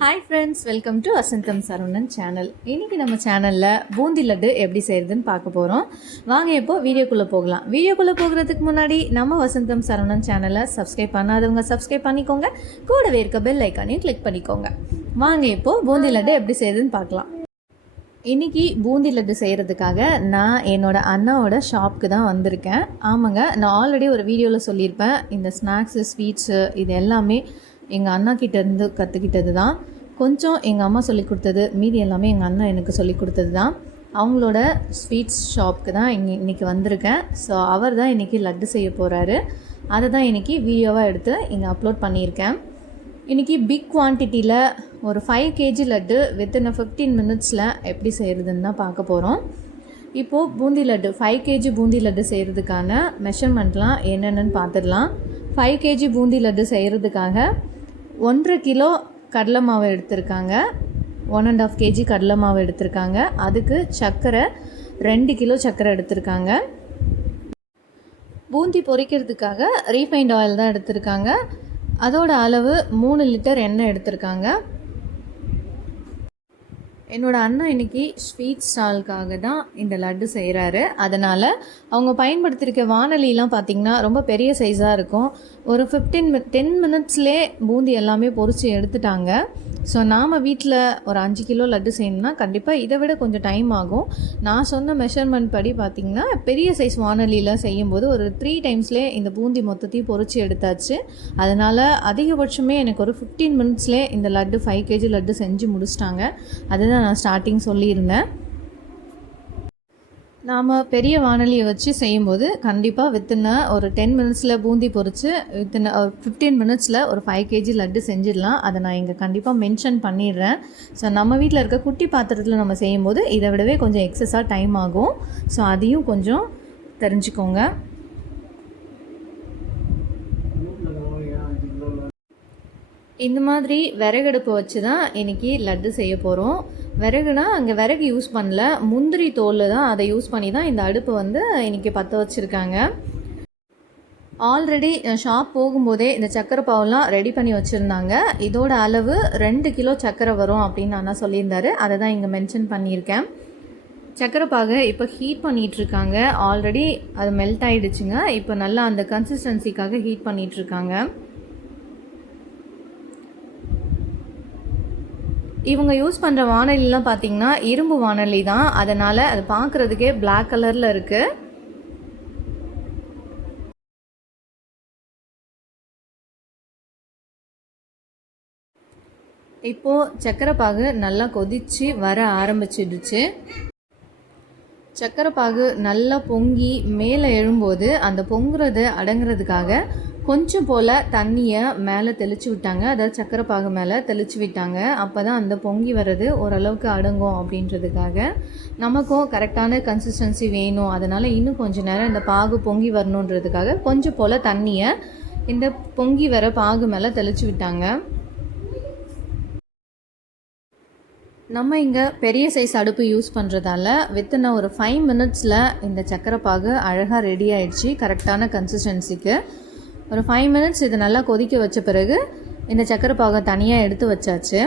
Hi friends welcome to Vasantham Saravanan channel இன்னைக்கு நம்ம சேனலில் பூந்தி லட்டு எப்படி செய்கிறதுன்னு பார்க்க போகிறோம் வாங்க இப்போ வீடியோக்குள்ளே போகலாம். வீடியோக்குள்ளே போகிறதுக்கு முன்னாடி நம்ம வசந்தம் சரவணன் சேனலை சப்ஸ்கிரைப் பண்ணாதவங்க சப்ஸ்கிரைப் பண்ணிக்கோங்க. கூடவே இருக்க பெல் ஐக்கானையும் கிளிக் பண்ணிக்கோங்க. வாங்க இப்போ பூந்தி லட்டு எப்படி செய்யறதுன்னு பார்க்கலாம். இன்னைக்கு பூந்தி லட்டு செய்கிறதுக்காக நான் என்னோடய அண்ணாவோட ஷாப்புக்கு தான் வந்திருக்கேன். ஆமாங்க நான் ஆல்ரெடி ஒரு வீடியோவில் சொல்லியிருப்பேன். இந்த ஸ்நாக்ஸு ஸ்வீட்ஸு இது எல்லாமே எங்கள் அண்ணா கிட்டேருந்து கற்றுக்கிட்டது தான் கொஞ்சம் எங்கள் அம்மா சொல்லி கொடுத்தது மீதி எல்லாமே எங்கள் அண்ணா எனக்கு சொல்லி கொடுத்தது தான் அவங்களோட ஸ்வீட்ஸ் ஷாப்க்கு தான் இங்கே இன்றைக்கி வந்திருக்கேன். ஸோ அவர் தான் இன்றைக்கி லட்டு செய்ய போகிறாரு அதை தான் இன்றைக்கி வீடியோவாக எடுத்து இங்கே அப்லோட் பண்ணியிருக்கேன். இன்றைக்கி பிக் குவான்டிட்டியில் ஒரு five KG laddu within fifteen மினிட்ஸில் எப்படி செய்கிறதுன்னு தான் பார்க்க போகிறோம் இப்போது பூந்தி லட்டு ஃபைவ் கேஜி பூந்தி லட்டு செய்கிறதுக்கான மெஷர்மெண்ட்லாம் என்னென்னு பார்த்துடலாம். ஃபைவ் கேஜி பூந்தி லட்டு செய்கிறதுக்காக ஒன்றரை கிலோ கடலை மாவு எடுத்திருக்காங்க. ஒன் அண்ட் ஆஃப் கேஜி கடலை மாவு எடுத்திருக்காங்க. அதுக்கு சர்க்கரை ரெண்டு கிலோ சர்க்கரை எடுத்திருக்காங்க. பூந்தி பொரிக்கிறதுக்காக ரீஃபைண்ட் ஆயில் தான் எடுத்திருக்காங்க. அதோட அளவு மூணு லிட்டர் எண்ணெய் எடுத்திருக்காங்க. என்னோடய அண்ணன் இன்றைக்கி ஸ்வீட் ஸ்டாலுக்காக தான் இந்த லட்டு செய்கிறாரு அதனால் அவங்க பயன்படுத்தியிருக்க வானொலிலாம் பார்த்திங்கன்னா ரொம்ப பெரிய சைஸாக இருக்கும். ஒரு ஃபிஃப்டீன் டென் மினிட்ஸ்லேயே பூந்தி எல்லாமே பொரித்து எடுத்துட்டாங்க. ஸோ நாம் வீட்டில் ஒரு அஞ்சு கிலோ லட்டு செய்யணும்னா கண்டிப்பாக இதை விட கொஞ்சம் டைம் ஆகும். நான் சொன்ன மெஷர்மெண்ட் படி பார்த்திங்கன்னா பெரிய சைஸ் வானொலியில் செய்யும்போது ஒரு த்ரீ டைம்ஸ்லேயே இந்த பூந்தி மொத்தத்தையும் பொரித்து எடுத்தாச்சு. அதனால் அதிகபட்சமே எனக்கு ஒரு ஃபிஃப்டீன் மினிட்ஸ்லேயே இந்த லட்டு ஃபைவ் கேஜி லட்டு செஞ்சு முடிச்சிட்டாங்க. அதுதான் நான் ஸ்டார்டிங் சொல்லியிருந்தேன். நாம் பெரிய வானொலியை வச்சு செய்யும்போது கண்டிப்பாக வித்தின் ஒரு டென் மினிட்ஸில் பூந்தி பொரித்து வித்தின் ஒரு ஃபிஃப்டீன் மினிட்ஸில் ஒரு ஃபைவ் கேஜி லட்டு செஞ்சிடலாம். அதை நான் இங்கே கண்டிப்பாக மென்ஷன் பண்ணிடுறேன். ஸோ நம்ம வீட்டில் இருக்க குட்டி பாத்திரத்தில் நம்ம செய்யும்போது இதை விடவே கொஞ்சம் எக்ஸஸாக டைம் ஆகும். ஸோ அதையும் கொஞ்சம் தெரிஞ்சுக்கோங்க. இந்த மாதிரி விறகடுப்பு வச்சு தான் இன்றைக்கி லட்டு செய்ய போகிறோம் விறகுனா அங்கே விறகு யூஸ் பண்ணல. முந்திரி தோல் தான் அதை யூஸ் பண்ணி தான் இந்த அடுப்பு வந்து இன்றைக்கி பற்ற வச்சுருக்காங்க. ஆல்ரெடி ஷாப் போகும்போதே இந்த சக்கரை பாவெல்லாம் ரெடி பண்ணி வச்சுருந்தாங்க. இதோட அளவு ரெண்டு கிலோ சக்கரை வரும் அப்படின்னு அண்ணா சொல்லியிருந்தாரு. அதை தான் இங்கே மென்ஷன் பண்ணியிருக்கேன். சக்கரை பாகை இப்போ ஹீட் பண்ணிகிட்ருக்காங்க ஆல்ரெடி அது மெல்ட் ஆகிடுச்சுங்க இப்போ நல்லா அந்த கன்சிஸ்டன்சிக்காக ஹீட் பண்ணிகிட்ருக்காங்க இவங்க யூஸ் பண்ணுற வானொலிலாம் பார்த்தீங்கன்னா இரும்பு வானொலி தான். அதனால் அது பார்க்குறதுக்கே பிளாக் கலரில் இருக்குது இப்போது சக்கரை பாகு நல்லா கொதித்து வர ஆரம்பிச்சிடுச்சு. சக்கரை பாகு நல்லா பொங்கி மேலே எழும்போது அந்த பொங்குறது அடங்குறதுக்காக கொஞ்சம் போல் தண்ணியை மேலே தெளித்து விட்டாங்க. அதாவது சக்கரை பாகு மேலே தெளித்து விட்டாங்க. அப்போ தான் அந்த பொங்கி வர்றது ஓரளவுக்கு அடங்கும் அப்படின்றதுக்காக நமக்கும் கரெக்டான கன்சிஸ்டன்சி வேணும். அதனால் இன்னும் கொஞ்சம் நேரம் இந்த பாகு பொங்கி வரணுன்றதுக்காக கொஞ்சம் போல் தண்ணியை இந்த பொங்கி வர பாகு மேலே தெளித்து விட்டாங்க. நம்ம இங்கே பெரிய சைஸ் அடுப்பு யூஸ் பண்ணுறதால வித்தின ஒரு ஃபைவ் மினிட்ஸில் இந்த சக்கரை பாகு அழகாக ரெடி ஆயிடுச்சு. கரெக்டான கன்சிஸ்டன்சிக்கு ஒரு ஃபைவ் மினிட்ஸ் இது நல்லா கொதிக்க வச்ச பிறகு இந்த சக்கரை பாகம் தனியாக எடுத்து வச்சாச்சு.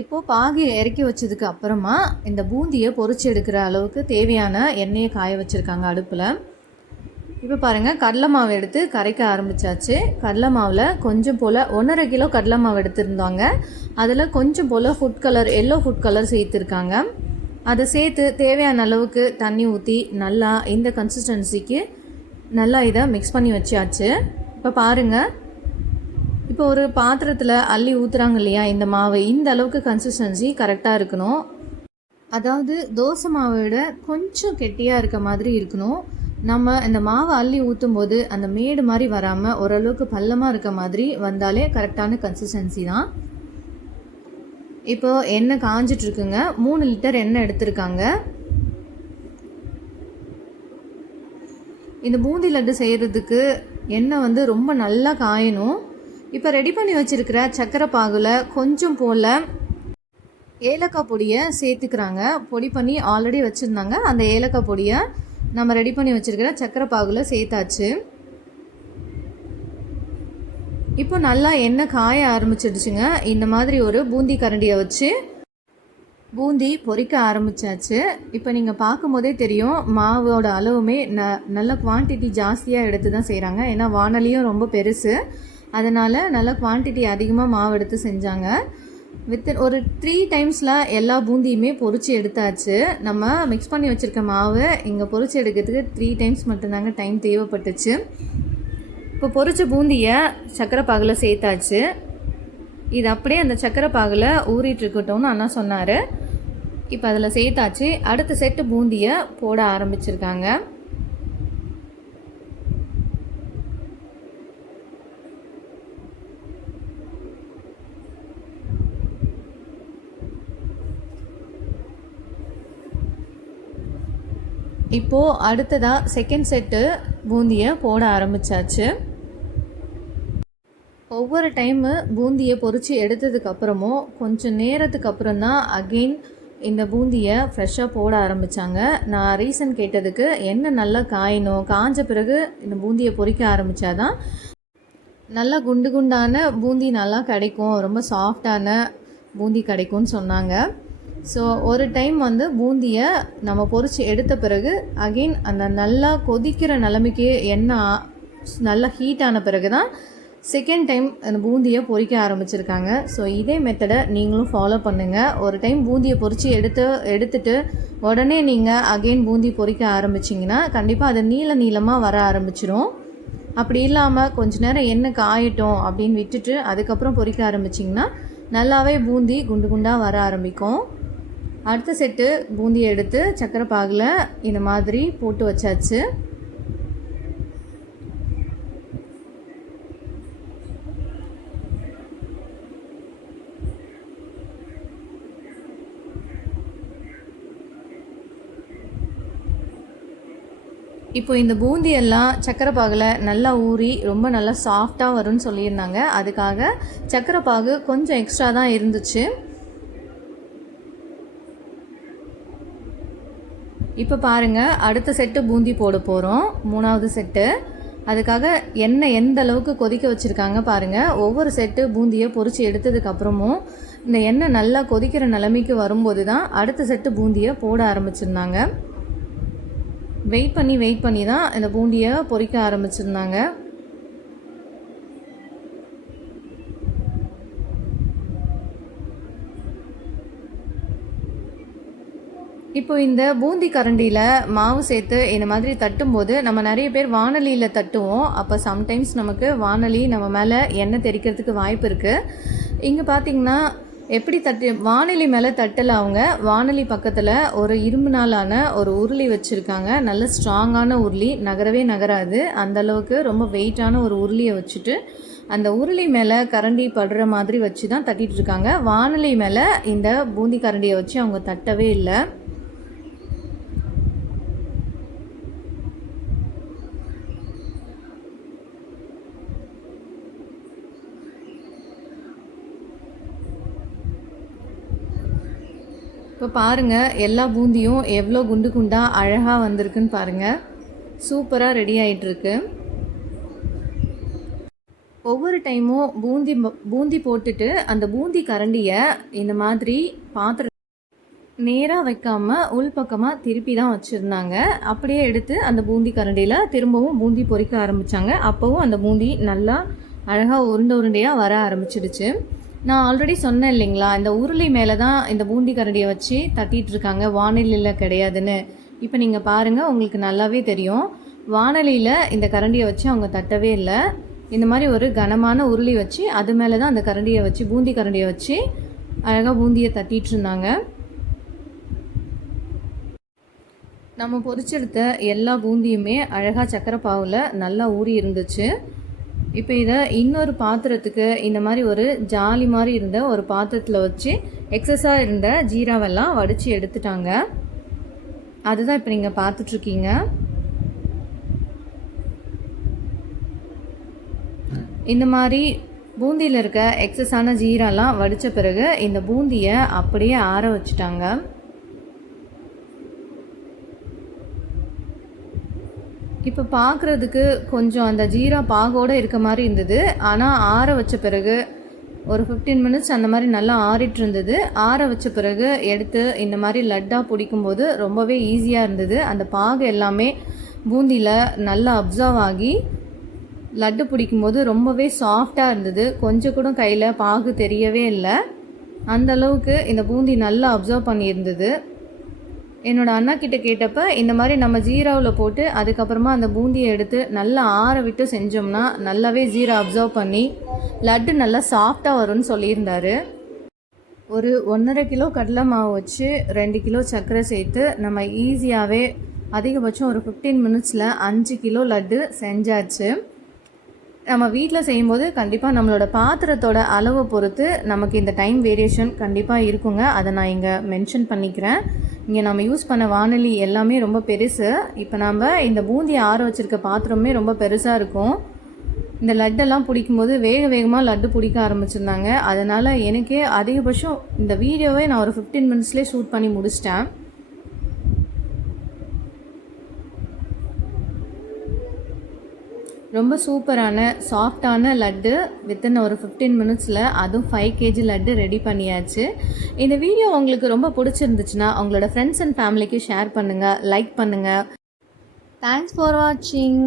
இப்போது பாகு இறக்கி வச்சதுக்கு அப்புறமா இந்த பூந்தியை பொறிச்சு எடுக்கிற அளவுக்கு தேவையான எண்ணெயை காய வச்சுருக்காங்க அடுப்பில். இப்போ பாருங்கள் கடலை மாவு எடுத்து கரைக்க ஆரம்பித்தாச்சு கடலை மாவில் கொஞ்சம் போல் ஒன்றரை கிலோ கடலை மாவு எடுத்திருந்தாங்க. அதில் கொஞ்சம் போல் food colour yellow food colour சேர்த்துருக்காங்க. அதை சேர்த்து தேவையான அளவுக்கு தண்ணி ஊற்றி நல்லா இந்த கன்சிஸ்டன்சிக்கு நல்லா இதை மிக்ஸ் பண்ணி வச்சாச்சு. இப்போ பாருங்கள் இப்போ ஒரு பாத்திரத்தில் அள்ளி ஊற்றுறாங்க இல்லையா இந்த மாவு? இந்த அளவுக்கு கன்சிஸ்டன்சி கரெக்டாக இருக்கணும். அதாவது தோசை மாவை விட கொஞ்சம் கெட்டியாக இருக்க மாதிரி இருக்கணும். நம்ம இந்த மாவை அள்ளி ஊற்றும் போது அந்த மேடு மாதிரி வராமல் ஓரளவுக்கு பள்ளமாக இருக்க மாதிரி வந்தாலே கரெக்டான கன்சிஸ்டன்சி தான். இப்போ எண்ணெய் காஞ்சிட்ருக்குங்க. மூணு லிட்டர் எண்ணெய் எடுத்திருக்காங்க. இந்த பூந்தி லட்டு செய்கிறதுக்கு எண்ணெய் வந்து ரொம்ப நல்லா காயணும். இப்போ ரெடி பண்ணி வச்சுருக்கிற சக்கரை பாகுல கொஞ்சம் போல் ஏலக்காய் பொடியை சேர்த்துக்கிறாங்க. பொடி பண்ணி ஆல்ரெடி வச்சுருந்தாங்க. அந்த ஏலக்காய் பொடியை நம்ம ரெடி பண்ணி வச்சுருக்கிற சக்கரை பாகுல சேர்த்தாச்சு. இப்போ நல்லா எண்ணெய் காய ஆரம்பிச்சிடுச்சுங்க. இந்த மாதிரி ஒரு பூந்தி கரண்டியை வச்சு பூந்தி பொரிக்க ஆரம்பிச்சாச்சு. இப்போ நீங்கள் பார்க்கும்போதே தெரியும் மாவோட அளவுமே ந நல்ல குவான்டிட்டி ஜாஸ்தியாக எடுத்து தான் செய்கிறாங்க ஏன்னா வானலியும் ரொம்ப பெருசு. அதனால் நல்லா குவான்டிட்டி அதிகமாக மாவு எடுத்து செஞ்சாங்க. வித் ஒரு த்ரீ டைம்ஸில் எல்லா பூந்தியுமே பொறிச்சு எடுத்தாச்சு. நம்ம மிக்ஸ் பண்ணி வச்சுருக்க மாவு இங்கே பொறிச்சு எடுக்கிறதுக்கு த்ரீ டைம்ஸ் மட்டும்தாங்க டைம் தேவைப்பட்டுச்சு. இப்போ பொறிச்ச பூந்தியை சக்கரை பாகில் சேர்த்தாச்சு. இது அப்படியே அந்த சக்கரை பாகில் ஊறிட்டு இருக்கட்டும்னு அண்ணா சொன்னார். இப்போ அதில் சேர்த்தாச்சு. அடுத்த செட்டு பூந்தியை போட ஆரம்பிச்சிருக்காங்க. இப்போது அடுத்ததாக செகண்ட் செட்டு பூந்தியை போட ஆரம்பித்தாச்சு ஒவ்வொரு டைமு பூந்தியை பொறிச்சு எடுத்ததுக்கப்புறமும் கொஞ்சம் நேரத்துக்கு அப்புறம் தான் அகெயின் இந்த பூந்தியை ஃப்ரெஷ்ஷாக போட ஆரம்பித்தாங்க நான் ரீசன் கேட்டதுக்கு என்ன நல்லா காயணும் காஞ்ச பிறகு இந்த பூந்தியை பொறிக்க ஆரம்பித்தாதான் நல்லா குண்டு குண்டான பூந்தி நல்லா கிடைக்கும் ரொம்ப சாஃப்டான பூந்தி கிடைக்கும்னு சொன்னாங்க. ஸோ ஒரு டைம் வந்து பூந்தியை நம்ம பொரித்து எடுத்த பிறகு அகெயின் அந்த நல்லா கொதிக்கிற நிலைமைக்கு எண்ணெய் நல்லா ஹீட் ஆன பிறகு தான் செகண்ட் டைம் அந்த பூந்தியை பொறிக்க ஆரம்பிச்சிருக்காங்க. ஸோ இதே மெத்தடை நீங்களும் ஃபாலோ பண்ணுங்கள் ஒரு டைம் பூந்தியை பொறிச்சு எடுத்து எடுத்துட்டு உடனே நீங்கள் அகெயின் பூந்தி பொறிக்க ஆரம்பிச்சிங்கன்னா கண்டிப்பாக அது நீள நீளமாக வர ஆரம்பிச்சிடும் அப்படி இல்லாமல் கொஞ்ச நேரம் எண்ணெய் காயட்டும் அப்படின்னு விட்டுட்டு அதுக்கப்புறம் பொறிக்க ஆரம்பிச்சிங்கன்னா நல்லாவே பூந்தி குண்டு குண்டாக வர ஆரம்பிக்கும். அடுத்த செட்டு பூந்தியை எடுத்து சக்கரை பாகில் இந்த மாதிரி போட்டு வச்சாச்சு. இப்போ இந்த பூந்தியெல்லாம் சக்கரை பாகில் நல்லா ஊறி ரொம்ப நல்லா சாஃப்டாக வரும்னு சொல்லியிருந்தாங்க. அதுக்காக சக்கரை பாகு கொஞ்சம் எக்ஸ்ட்ரா தான் இருந்துச்சு. இப்போ பாருங்கள் அடுத்த செட்டு பூந்தி போட போகிறோம் மூணாவது செட்டு. அதுக்காக எண்ணெய் எந்த அளவுக்கு கொதிக்க வச்சுருக்காங்க பாருங்கள் ஒவ்வொரு செட்டு பூந்தியை பொறிச்சு எடுத்ததுக்கப்புறமும் இந்த எண்ணெய் நல்லா கொதிக்கிற நிலைமைக்கு வரும்போது தான் அடுத்த செட்டு பூந்தியை போட ஆரம்பிச்சிருந்தாங்க. வெயிட் பண்ணி வெயிட் பண்ணி தான் இந்த பூண்டியை பொரிக்க ஆரம்பிச்சிருந்தாங்க. இப்போ இந்த பூந்தி கரண்டியில் மாவு சேர்த்து இந்த மாதிரி தட்டும்போது நம்ம நிறைய பேர் வானலியில் தட்டுவோம். அப்போ சம்டைம்ஸ் நமக்கு வானலி நம்ம மேலே எண்ணெய் தெரிக்கிறதுக்கு வாய்ப்பு இருக்குது இங்கே பார்த்தீங்கன்னா எப்படி தட்டு வானொலி மேலே தட்டல அவங்க வானொலி பக்கத்தில் ஒரு இரும்பு நாளான ஒரு உருளி வச்சுருக்காங்க. நல்ல ஸ்ட்ராங்கான உருளி நகரவே நகராது. அந்தளவுக்கு ரொம்ப வெயிட்டான ஒரு உருளியை வச்சுட்டு அந்த உருளி மேலே கரண்டி படுற மாதிரி வச்சு தான் தட்டிகிட்டு இருக்காங்க. வானொலி மேலே இந்த பூந்தி கரண்டியை வச்சு அவங்க தட்டவே இல்லை. இப்போ பாருங்கள் எல்லா பூந்தியும் எவ்வளோ குண்டு குண்டாக அழகாக வந்திருக்குன்னு பாருங்கள் சூப்பராக ரெடி ஆகிட்டுருக்கு ஒவ்வொரு டைமும் பூந்தி பூந்தி போட்டுட்டு அந்த பூந்தி கரண்டியை இந்த மாதிரி பாத்திர நேராக வைக்காமல் உள்பக்கமாக திருப்பி தான் வச்சுருந்தாங்க. அப்படியே எடுத்து அந்த பூந்தி கரண்டியில் திரும்பவும் பூந்தி பொறிக்க ஆரம்பித்தாங்க அப்போவும் அந்த பூந்தி நல்லா அழகாக உருண்டை உருண்டையாக வர ஆரம்பிச்சிடுச்சு. நான் ஆல்ரெடி சொன்னேன் இல்லைங்களா இந்த உருளி மேலே தான் இந்த பூந்தி கரண்டியை வச்சு தட்டிகிட்டு இருக்காங்க வானிலையில் கிடையாதுன்னு. இப்போ நீங்கள் பாருங்கள் உங்களுக்கு நல்லாவே தெரியும். வானலியில் இந்த கரண்டியை வச்சு அவங்க தட்டவே இல்லை. இந்த மாதிரி ஒரு கனமான உருளி வச்சு அது மேலே தான் அந்த கரண்டியை வச்சு பூந்தி கரண்டியை வச்சு அழகாக பூந்தியை தட்டிகிட்டு இருந்தாங்க. நம்ம பொறிச்செடுத்த எல்லா பூந்தியுமே அழகாக சக்கரை பாவில் நல்லா ஊறி இருந்துச்சு. இப்போ இதை இன்னொரு பாத்திரத்துக்கு இந்த மாதிரி ஒரு ஜாலி மாதிரி இருந்த ஒரு பாத்திரத்தில் வச்சு எக்ஸஸாக இருந்த ஜீராவெல்லாம் வடித்து எடுத்துட்டாங்க. அதுதான் இப்போ நீங்கள் பார்த்துட்ருக்கீங்க இந்த மாதிரி பூந்தியில் இருக்க எக்ஸஸான ஜீராலாம் வடித்த பிறகு இந்த பூந்தியை அப்படியே ஆற வச்சுட்டாங்க. இப்போ பார்க்குறதுக்கு கொஞ்சம் அந்த ஜீரா பாகோடு இருக்க மாதிரி இருந்தது. ஆனால் ஆற வச்ச பிறகு ஒரு ஃபிஃப்டீன் மினிட்ஸ் அந்த மாதிரி நல்லா ஆறிட்டு இருந்தது. ஆற வச்ச பிறகு எடுத்து இந்த மாதிரி லட்டாக பிடிக்கும்போது ரொம்பவே ஈஸியாக இருந்தது. அந்த பாகு எல்லாமே பூந்தியில் நல்லா அப்சர்வ் ஆகி லட்டு பிடிக்கும்போது ரொம்பவே சாஃப்டாக இருந்தது. கொஞ்சம் கூட கையில் பாகு தெரியவே இல்லை. அந்தளவுக்கு இந்த பூந்தி நல்லா அப்சர்வ் பண்ணியிருந்தது. என்னோட அண்ணா கிட்ட கேட்டப்ப இந்த மாதிரி நம்ம ஜீராவில் போட்டு அதுக்கப்புறமா அந்த பூந்தியை எடுத்து நல்லா ஆற விட்டு செஞ்சோம்னா நல்லாவே ஜீரா அப்சர்வ் பண்ணி லட்டு நல்லா சாஃப்டாக வரும்னு சொல்லியிருந்தாரு. ஒரு ஒன்றரை கிலோ கடலை மாவு வச்சு ரெண்டு கிலோ சர்க்கரை சேர்த்து நம்ம ஈஸியாகவே அதிகபட்சம் ஒரு ஃபிஃப்டீன் மினிட்ஸில் அஞ்சு கிலோ லட்டு செஞ்சாச்சு. நம்ம வீட்டில் செய்யும்போது கண்டிப்பாக நம்மளோட பாத்திரத்தோட அளவை பொறுத்து நமக்கு இந்த டைம் வேரியேஷன் கண்டிப்பாக இருக்குங்க. அதை நான் இங்கே மென்ஷன் பண்ணிக்கிறேன். இங்கே நம்ம யூஸ் பண்ண வானொலி எல்லாமே ரொம்ப பெருசு. இப்போ நம்ம இந்த பூந்தியை ஆற வச்சுருக்க பாத்திரமே ரொம்ப பெருசாக இருக்கும். இந்த லட்டெல்லாம் பிடிக்கும்போது வேக வேகமாக லட்டு பிடிக்க ஆரம்பிச்சிருந்தாங்க. அதனால் எனக்கே அதிகபட்சம் இந்த வீடியோவே நான் ஒரு ஃபிஃப்டீன் மினிட்ஸ்லேயே ஷூட் பண்ணி முடிச்சிட்டேன். ரொம்ப சூப்பரான சாஃப்டான லட்டு வித்தின் ஒரு ஃபிஃப்டீன் மினிட்ஸில் அதுவும் ஃபைவ் கேஜி லட்டு ரெடி பண்ணியாச்சு. இந்த வீடியோ உங்களுக்கு ரொம்ப பிடிச்சிருந்துச்சுன்னா உங்களோட ஃப்ரெண்ட்ஸ் அண்ட் ஃபேமிலிக்கு ஷேர் பண்ணுங்கள் லைக் பண்ணுங்கள் தேங்க்ஸ் ஃபார் வாட்சிங்